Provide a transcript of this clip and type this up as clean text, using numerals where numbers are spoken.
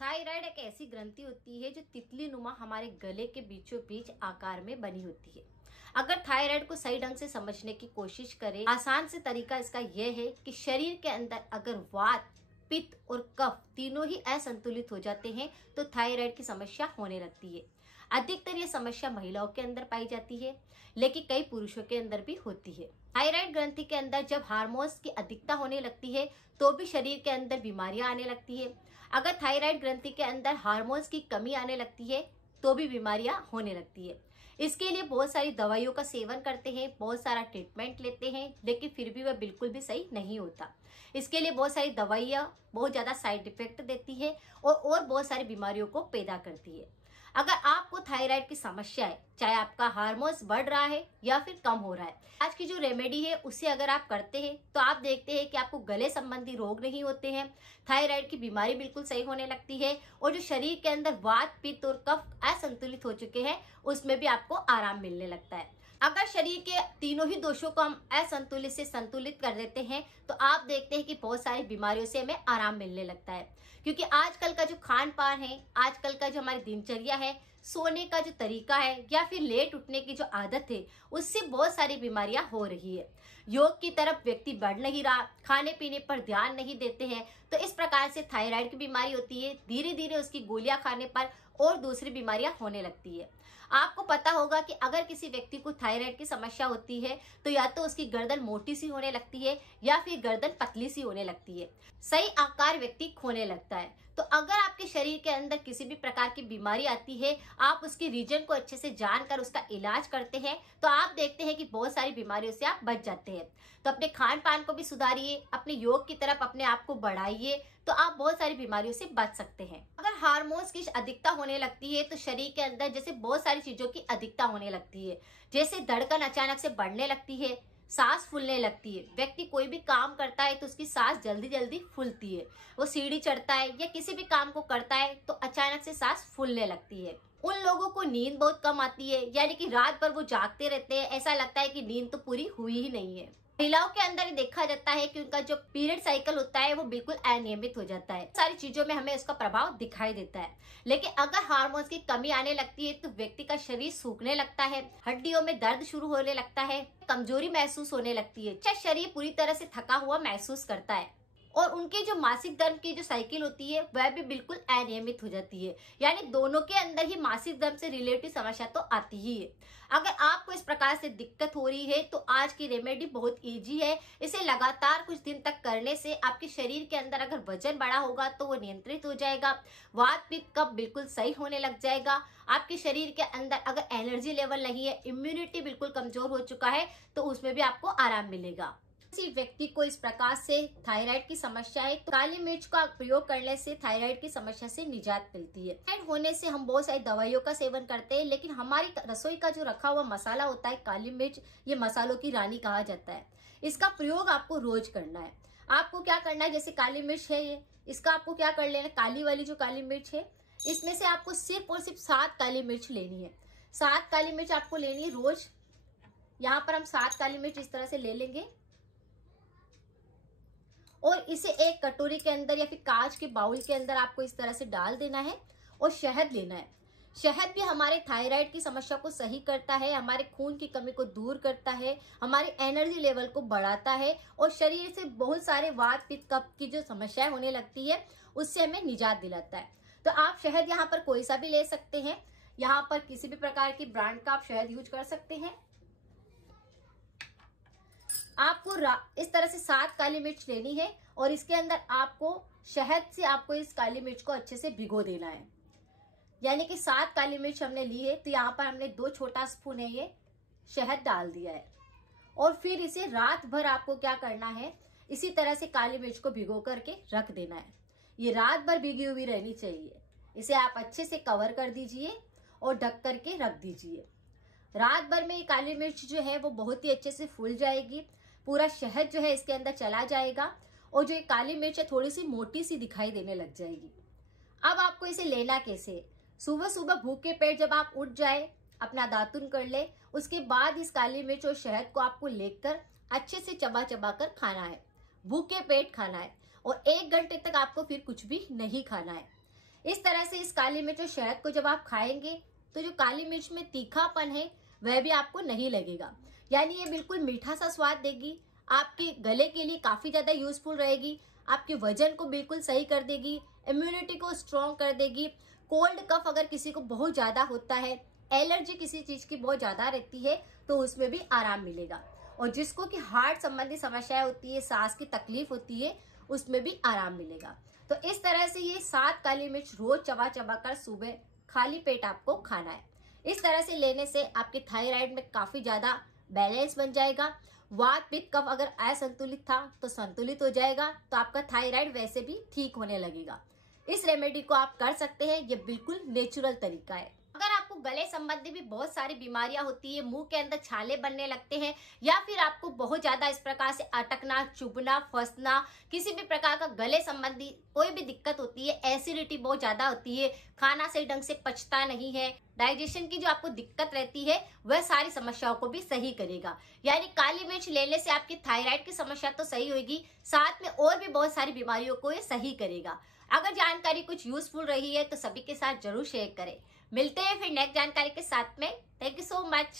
Thyroid एक ऐसी ग्रंथि होती है जो तितली नुमा हमारे गले के बीचों बीच आकार में बनी होती है। अगर थायराइड को सही ढंग से समझने की कोशिश करें, आसान से तरीका इसका यह है कि शरीर के अंदर अगर वात, पित्त और कफ तीनों ही असंतुलित हो जाते हैं तो थायराइड की समस्या होने लगती है। अधिकतर ये समस्या महिलाओं के अंदर पाई जाती है, लेकिन कई पुरुषों के अंदर भी होती है। थायराइड ग्रंथि के अंदर जब हार्मोन्स की अधिकता होने लगती है तो भी शरीर के अंदर बीमारियां आने लगती है। अगर थायराइड ग्रंथि के अंदर हार्मोन्स की कमी आने लगती है तो भी बीमारियां होने लगती है। इसके लिए बहुत सारी दवाइयों का सेवन करते हैं, बहुत सारा ट्रीटमेंट लेते हैं, लेकिन फिर भी वह बिल्कुल भी सही नहीं होता। इसके लिए बहुत सारी दवाइयां बहुत ज्यादा साइड इफेक्ट देती है और बहुत सारी बीमारियों को पैदा करती है। अगर आपको थायराइड की समस्या है, चाहे आपका हार्मोन्स बढ़ रहा है या फिर कम हो रहा है, आज की जो रेमेडी है उसे अगर आप करते हैं तो आप देखते हैं कि आपको गले संबंधी रोग नहीं होते हैं, थायराइड की बीमारी बिल्कुल सही होने लगती है और जो शरीर के अंदर वात, पित्त और कफ असंतुलित हो चुके हैं उसमें भी आपको आराम मिलने लगता है। अगर शरीर के तीनों ही दोषों को हम असंतुलित से संतुलित कर देते हैं तो आप देखते हैं कि बहुत सारी बीमारियों से हमें आराम मिलने लगता है। क्योंकि आजकल का जो खान पान है, आजकल का जो हमारी दिनचर्या है, सोने का जो तरीका है या फिर लेट उठने की जो आदत है, उससे बहुत सारी बीमारियां हो रही है। योग की तरफ व्यक्ति बढ़ नहीं रहा, खाने पीने पर ध्यान नहीं देते हैं, तो इस प्रकार से थायराइड की बीमारी होती है। धीरे धीरे उसकी गोलियां खाने पर और दूसरी बीमारियां होने लगती है। आपको पता होगा कि अगर किसी व्यक्ति को थायराइड की समस्या होती है तो या तो उसकी गर्दन मोटी सी होने लगती है या फिर गर्दन पतली सी होने लगती है, सही आकार व्यक्ति खोने लगता है। तो अगर आपके शरीर के अंदर किसी भी प्रकार की बीमारी आती है, आप उसके रीजन को अच्छे से जानकर उसका इलाज करते हैं तो आप देखते हैं कि बहुत सारी बीमारियों से आप बच जाते हैं। तो अपने खान पान को भी सुधारिए, अपने योग की तरफ अपने आप को बढ़ाइए, तो आप बहुत सारी बीमारियों से बच सकते हैं। अगर हार्मोन्स की अधिकता होने लगती है तो शरीर के अंदर जैसे बहुत सारी चीजों की अधिकता होने लगती है, जैसे धड़कन अचानक से बढ़ने लगती है, सांस फूलने लगती है। व्यक्ति कोई भी काम करता है तो उसकी सांस जल्दी जल्दी फूलती है। वो सीढ़ी चढ़ता है या किसी भी काम को करता है तो अचानक से सांस फूलने लगती है। उन लोगों को नींद बहुत कम आती है, यानी कि रात भर वो जागते रहते हैं, ऐसा लगता है कि नींद तो पूरी हुई ही नहीं है। महिलाओं के अंदर देखा जाता है कि उनका जो पीरियड साइकिल होता है वो बिल्कुल अनियमित हो जाता है। सारी चीजों में हमें उसका प्रभाव दिखाई देता है। लेकिन अगर हार्मोन्स की कमी आने लगती है तो व्यक्ति का शरीर सूखने लगता है, हड्डियों में दर्द शुरू होने लगता है, कमजोरी महसूस होने लगती है, चाहे शरीर पूरी तरह से थका हुआ महसूस करता है और उनके जो मासिक धर्म की जो साइकिल होती है वह भी बिल्कुल अनियमित हो जाती है। यानी दोनों के अंदर ही मासिक धर्म से रिलेटेड समस्या तो आती ही है। अगर आपको इस प्रकार से दिक्कत हो रही है तो आज की रेमेडी बहुत इजी है। इसे लगातार कुछ दिन तक करने से आपके शरीर के अंदर अगर वजन बढ़ा होगा तो वो नियंत्रित हो जाएगा, वात पित्त कफ बिल्कुल सही होने लग जाएगा। आपके शरीर के अंदर अगर एनर्जी लेवल नहीं है, इम्यूनिटी बिल्कुल कमजोर हो चुका है, तो उसमें भी आपको आराम मिलेगा। किसी व्यक्ति को इस प्रकार से थायराइड की समस्या है तो काली मिर्च का प्रयोग करने से थायराइड की समस्या से निजात मिलती है। थायराइड होने से हम बहुत सारी दवाइयों का सेवन करते हैं, लेकिन हमारी रसोई का जो रखा हुआ मसाला होता है काली मिर्च, ये मसालों की रानी कहा जाता है। इसका प्रयोग आपको रोज करना है। आपको क्या करना है, जैसे काली मिर्च है ये, इसका आपको क्या कर लेना, काली वाली जो काली मिर्च है इसमें से आपको सिर्फ और सिर्फ 7 काली मिर्च लेनी है। 7 काली मिर्च आपको लेनी है रोज। यहाँ पर हम 7 काली मिर्च इस तरह से ले लेंगे और इसे एक कटोरी के अंदर या फिर कांच के बाउल के अंदर आपको इस तरह से डाल देना है और शहद लेना है। शहद भी हमारे थायराइड की समस्या को सही करता है, हमारे खून की कमी को दूर करता है, हमारे एनर्जी लेवल को बढ़ाता है और शरीर से बहुत सारे वात पित्त कफ की जो समस्याएं होने लगती है उससे हमें निजात दिलाता है। तो आप शहद यहाँ पर कोई सा भी ले सकते हैं। यहाँ पर किसी भी प्रकार की ब्रांड का आप शहद यूज कर सकते हैं। आपको इस तरह से 7 काली मिर्च लेनी है और इसके अंदर आपको शहद से आपको इस काली मिर्च को अच्छे से भिगो देना है। यानी कि 7 काली मिर्च हमने ली है तो यहाँ पर हमने 2 छोटा स्पून है ये शहद डाल दिया है और फिर इसे रात भर आपको क्या करना है, इसी तरह से काली मिर्च को भिगो करके रख देना है। ये रात भर भिगी हुई रहनी चाहिए। इसे आप अच्छे से कवर कर दीजिए और ढक करके रख दीजिए। रात भर में ये काली मिर्च जो है वो बहुत ही अच्छे से फूल जाएगी, पूरा शहद जो है इसके अंदर चला जाएगा और जो ये काली मिर्च है थोड़ी सी मोटी सी दिखाई देने लग जाएगी। अब आपको इसे लेना कैसे, सुबह सुबह भूखे पेट जब आप उठ जाए, अपना दातुन कर ले, उसके बाद इस काली मिर्च और शहद को आपको लेकर अच्छे से चबा चबा कर खाना है। भूखे पेट खाना है और 1 घंटे तक आपको फिर कुछ भी नहीं खाना है। इस तरह से इस काली मिर्च और शहद को जब आप खाएंगे तो जो काली मिर्च में तीखापन है वह भी आपको नहीं लगेगा, यानी ये बिल्कुल मीठा सा स्वाद देगी, आपके गले के लिए काफी ज्यादा यूजफुल रहेगी, आपके वजन को बिल्कुल सही कर देगी, इम्यूनिटी को स्ट्रॉन्ग कर देगी। कोल्ड कफ अगर किसी को बहुत ज्यादा होता है, एलर्जी किसी चीज की बहुत ज्यादा रहती है तो उसमें भी आराम मिलेगा, और जिसको कि हार्ट संबंधी समस्याएं होती है, सांस की तकलीफ होती है, उसमें भी आराम मिलेगा। तो इस तरह से ये 7 काली मिर्च रोज चबा चबा कर सुबह खाली पेट आपको खाना है। इस तरह से लेने से आपके थायराइड में काफी ज्यादा बैलेंस बन जाएगा। वात पित्त कफ अगर असंतुलित था तो संतुलित हो जाएगा, तो आपका थायराइड वैसे भी ठीक होने लगेगा। इस रेमेडी को आप कर सकते हैं, ये बिल्कुल नेचुरल तरीका है। अगर आपको गले संबंधी भी बहुत सारी बीमारियां होती है, मुंह के अंदर छाले बनने लगते हैं, या फिर आपको बहुत ज्यादा इस प्रकार से अटकना, चुभना, फंसना, किसी भी प्रकार का गले संबंधी कोई भी दिक्कत होती है, एसिडिटी बहुत ज्यादा होती है, खाना सही ढंग से पचता नहीं है, डाइजेशन की जो आपको दिक्कत रहती है, वह सारी समस्याओं को भी सही करेगा। यानी काली मिर्च लेने से आपकी थायराइड की समस्या तो सही होगी, साथ में और भी बहुत सारी बीमारियों को ये सही करेगा। अगर जानकारी कुछ यूजफुल रही है तो सभी के साथ जरूर शेयर करें। मिलते हैं फिर नेक्स्ट जानकारी के साथ में। Thank you so much.